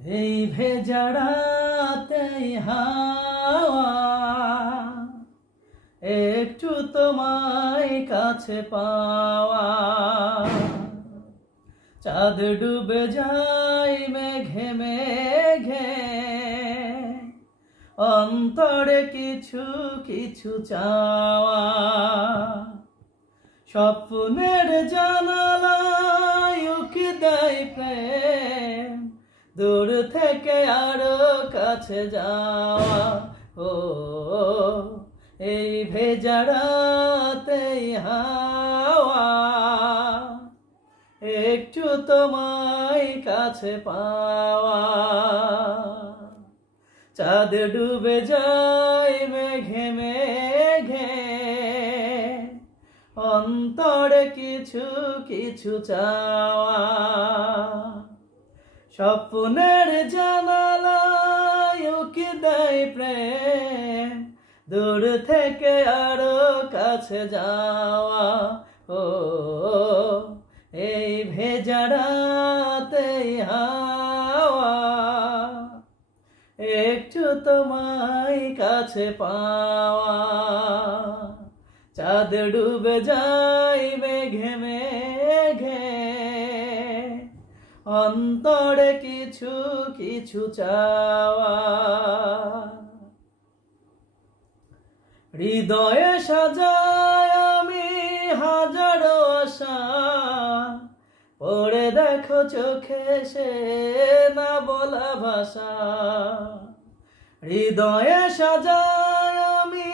এই ভেজা রাতেই হাওয়া একটু তোমায় কাছে পাওয়া, চাঁদ ডুবে যায় মেঘে মেঘে, অন্তরে কিছু কিছু চাওয়া, স্বপ্নের জানালায় উকি দেয় প্রেম, দূর থেকে আরো কাছে যাওয়া। ও এই ভেজা রাতেই হাওয়া একটু তোমায় কাছে পাওয়া, চাঁদ ডুবে যায় মেঘে মেঘে, অন্তরে কিছু কিছু চাওয়া, স্বপ্নের জানালায় উকি দেয় প্রেম, দূর থেকে আরো কাছে যাওয়া। ও এই ভেজা রাতেই হাওয়া একটু তোমায় কাছে পাওয়া, চাঁদ ডুবে যায় মেঘে মেঘে, অন্তরে কিছু কিছু চাওয়া, হৃদয়ে সাজায় আমি হাজারো আশা, পড়ে দেখো চোখে সে না বলা ভাষা। হৃদয়ে সাজায় আমি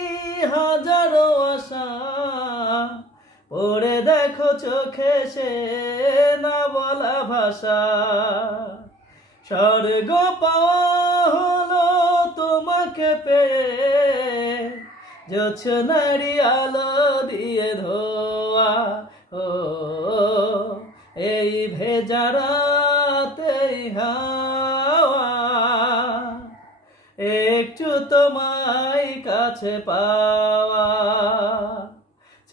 হাজারো আশা, পড়ে দেখো চোখে সে না বলা ভাষা। স্বর্গ পাওয়া হলো তোমাকে পেয়ে, জোছনারি আলো দিয়ে ধোয়া। ও এই ভেজা রাতেই হাওয়া একটু তোমায় কাছে পাওয়া,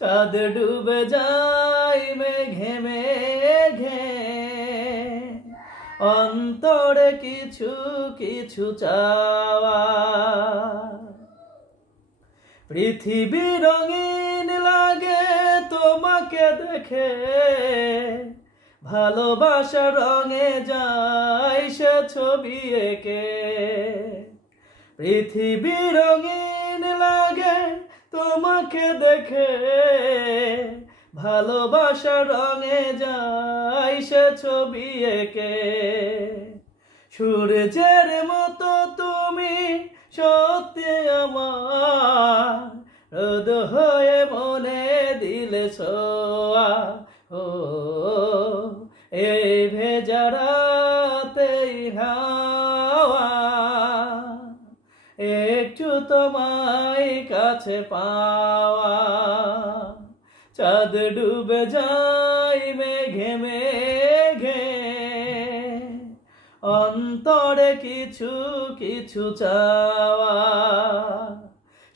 চাঁদ ডুবে যায় মেঘে মেঘে, অন্তরে কিছু কিছু চাওয়া। পৃথিবী রঙিন লাগে তোমাকে দেখে, ভালোবাসা রঙে যায় সে ছবি এঁকে। পৃথিবী রঙিন লাগে তোমাকে দেখে, ভালোবাসা রঙে যায় সে ছবি এঁকে। সূর্যের মতো তুমি সত্যি আমার, রোদ হয়ে মনে দিলে ছোঁয়া। ও এই ভেজা রাতেই হাওয়া একটু তোমায় কাছে পাওয়া, চাঁদ ডুবে যায় মেঘে মেঘে, অন্তরে কিছু কিছু চাওয়া,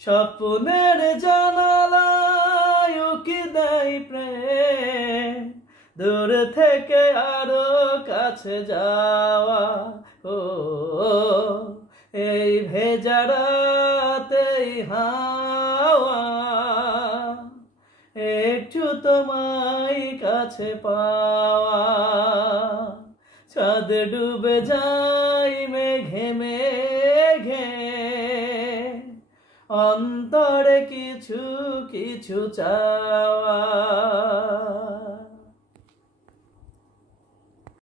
স্বপ্নের জানালায় উকি দেয় প্রেম, দূর থেকে আরো কাছে যাওয়া। ও এই ভেজা রাতেই হাওয়া একটু তোমায় কাছে পাওয়া, চাঁদ ডুবে যায় মেঘে মেঘে, অন্তরে কিছু কিছু চাওয়া।